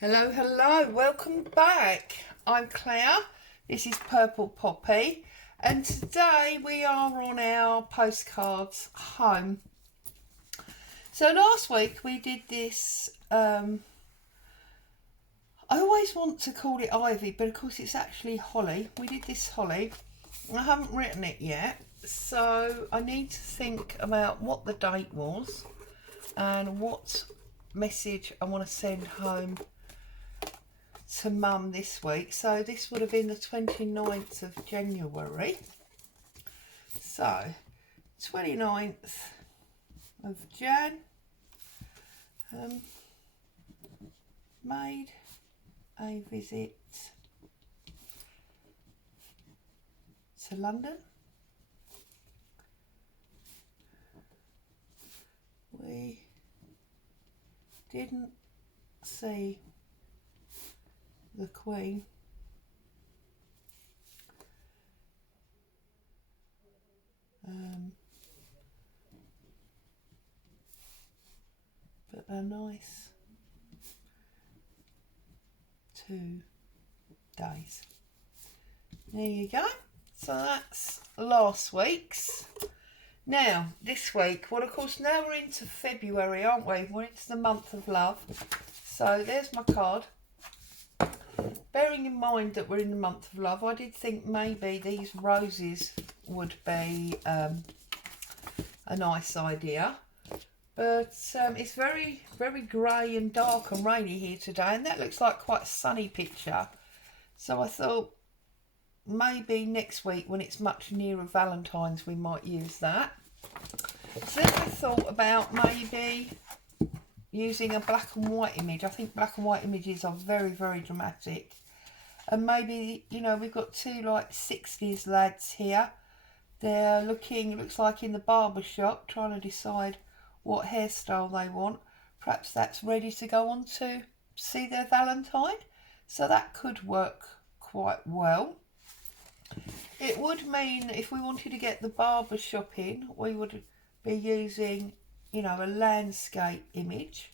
Hello, hello, welcome back. I'm Claire, this is Purple Poppy, and today we are on our postcards home. So last week we did this, I always want to call it ivy, but of course it's actually holly. We did this holly. I haven't written it yet, so I need to think about what the date was and what message I want to send home to Mum this week. So this would have been the 29th of January. So 29th of Jan, made a visit to London. We didn't see the Queen. But a nice 2 days. There you go. So that's last week's. Now, this week, well, of course, now we're into February, aren't we? We're into the month of love. So there's my card. Bearing in mind that we're in the month of love, I did think maybe these roses would be a nice idea. But it's very, very grey and dark and rainy here today, and that looks like quite a sunny picture. So I thought maybe next week when it's much nearer Valentine's we might use that. So then I thought about maybe using a black and white image. I think black and white images are very, very dramatic. And maybe, you know, we've got two like 60s lads here. They're looking, looks like in the barber shop, trying to decide what hairstyle they want. Perhaps that's ready to go on to see their Valentine. So that could work quite well. It would mean if we wanted to get the barber shop in, we would be using, you know, a landscape image.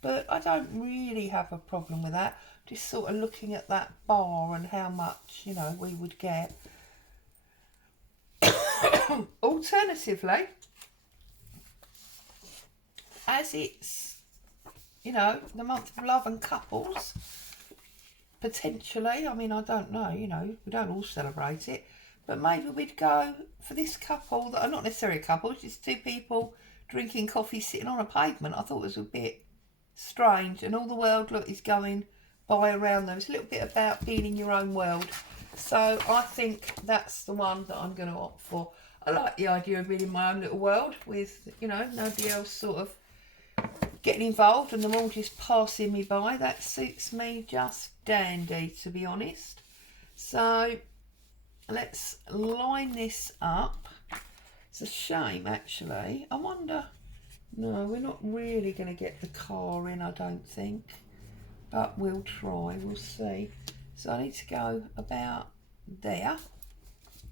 But I don't really have a problem with that. Just sort of looking at that bar and how much, you know, we would get. Alternatively, as it's, you know, the month of love and couples, potentially, I mean, I don't know, you know, we don't all celebrate it, but maybe we'd go for this couple that are not necessarily a couple, just two people drinking coffee sitting on a pavement. I thought it was a bit strange, and all the world look is going by around them. It's a little bit about being in your own world. So I think that's the one that I'm going to opt for. I like the idea of being in my own little world with, you know, nobody else sort of getting involved and them all just passing me by. That suits me just dandy, to be honest. So let's line this up. It's a shame, actually. I wonder, no, we're not really going to get the car in, I don't think, but we'll try, we'll see. So I need to go about there.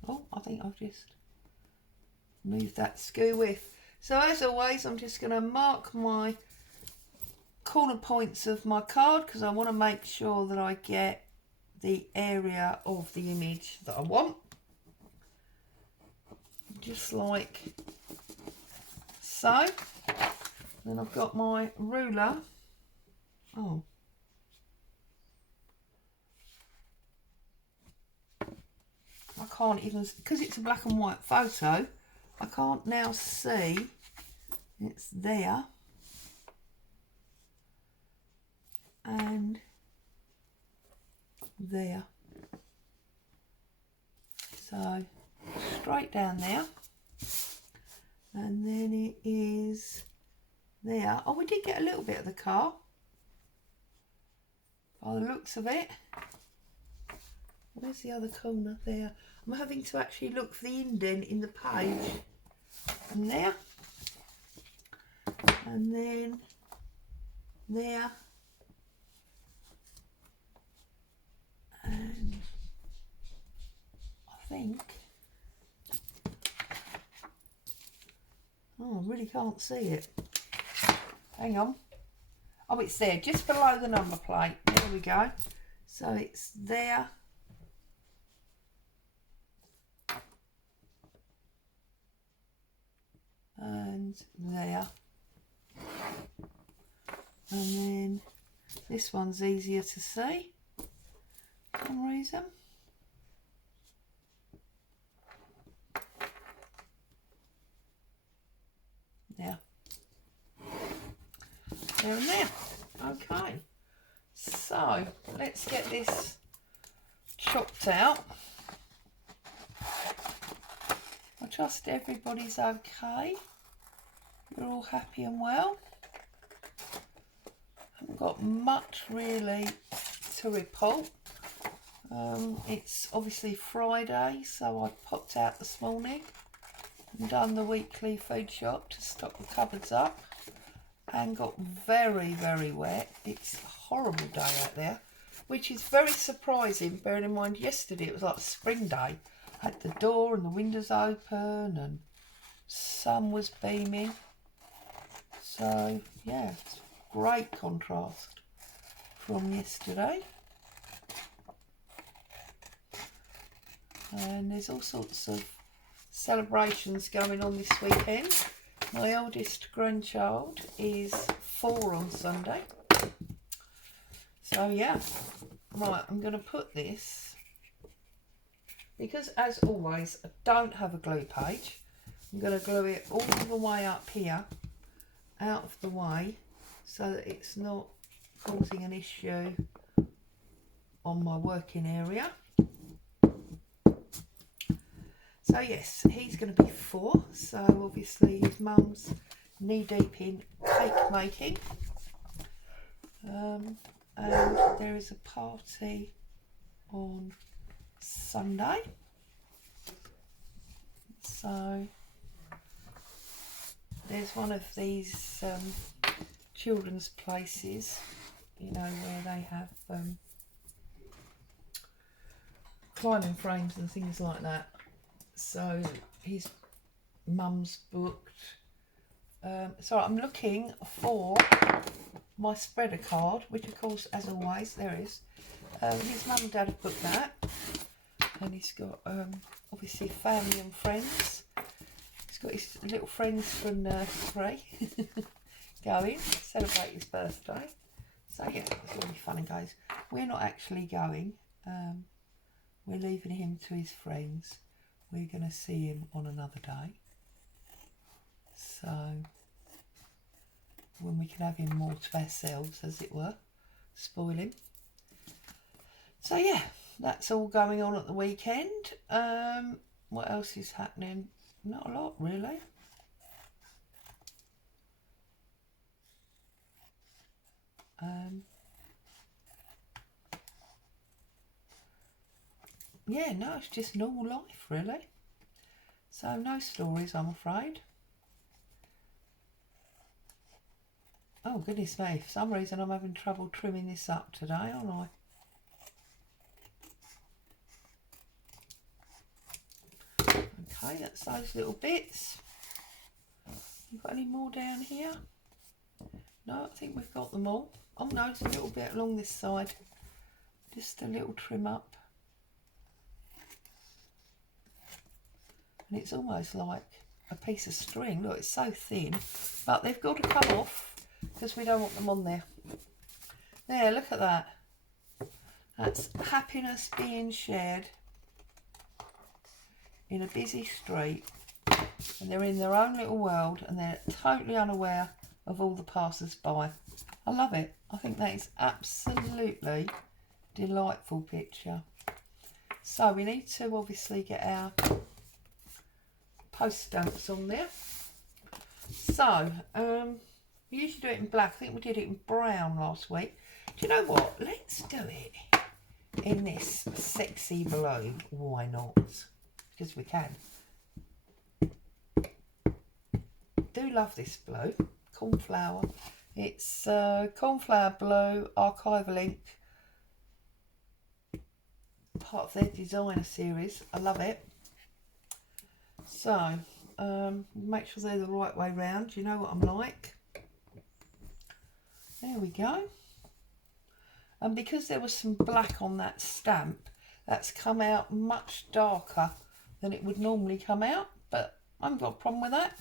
Oh, I think I've just moved that skew width. So as always, I'm just going to mark my corner points of my card because I want to make sure that I get the area of the image that I want. Just like so. Then I've got my ruler. Oh. I can't even, because it's a black and white photo, I can't now see it's there. And there. So straight down there. And then it is there. Oh, we did get a little bit of the car by the looks of it. Where's the other corner? There. I'm having to actually look for the indent in the page. And there. And then there. And I think, oh, I really can't see it. Hang on. Oh, it's there, just below the number plate. There we go. So it's there. And there. And then this one's easier to see for some reason. There. There and there. Okay. So let's get this chopped out. I trust everybody's okay. You're all happy and well. Haven't got much really to report. It's obviously Friday, so I popped out this morning and done the weekly food shop to stock the cupboards up, and got very, very wet. It's a horrible day out there, which is very surprising, bearing in mind yesterday it was like spring day. I had the door and the windows open and sun was beaming. So yeah, it's great contrast from yesterday. And there's all sorts of celebrations going on this weekend. My eldest grandchild is 4 on Sunday. So yeah, right, I'm going to put this, because as always I don't have a glue page, I'm going to glue it all the way up here, out of the way, so that it's not causing an issue on my working area. So yes, he's going to be 4, so obviously his mum's knee deep in cake making. And there is a party on Sunday. So there's one of these children's places, you know, where they have climbing frames and things like that. So his mum's booked. So I'm looking for my spreader card, which of course, as always, there is. His mum and dad have booked that, and he's got obviously family and friends. He's got his little friends from nursery going to celebrate his birthday. So yeah, it's going to be fun and games. We're not actually going. We're leaving him to his friends. We're going to see him on another day. So when we can have him more to ourselves, as it were, spoil him. So yeah, that's all going on at the weekend. What else is happening? Not a lot really. Yeah, no, it's just normal life really. So no stories, I'm afraid. Oh goodness me, for some reason I'm having trouble trimming this up today, aren't I? Okay, that's those little bits. You got any more down here? No, I think we've got them all. Oh no, it's a little bit along this side. Just a little trim up. And it's almost like a piece of string. Look, it's so thin. But they've got to come off because we don't want them on there. There, look at that. That's happiness being shared in a busy street. And they're in their own little world and they're totally unaware of all the passers-by. I love it. I think that is absolutely delightful picture. So we need to obviously get our post stamps on there. So we usually do it in black. I think we did it in brown last week. Do you know what? Let's do it in this sexy blue. Why not? Because we can. Do love this blue. Cornflower. It's cornflower blue, archival ink. Part of their designer series. I love it. So make sure they're the right way round. You know what I'm like. There we go. And because there was some black on that stamp, that's come out much darker than it would normally come out, but I haven't got a problem with that.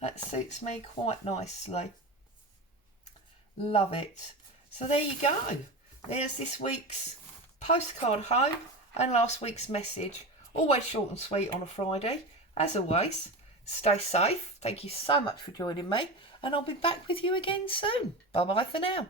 That suits me quite nicely. Love it. So there you go. There's this week's postcard home and last week's message. Always short and sweet on a Friday. As always, stay safe. Thank you so much for joining me, and I'll be back with you again soon. Bye bye for now.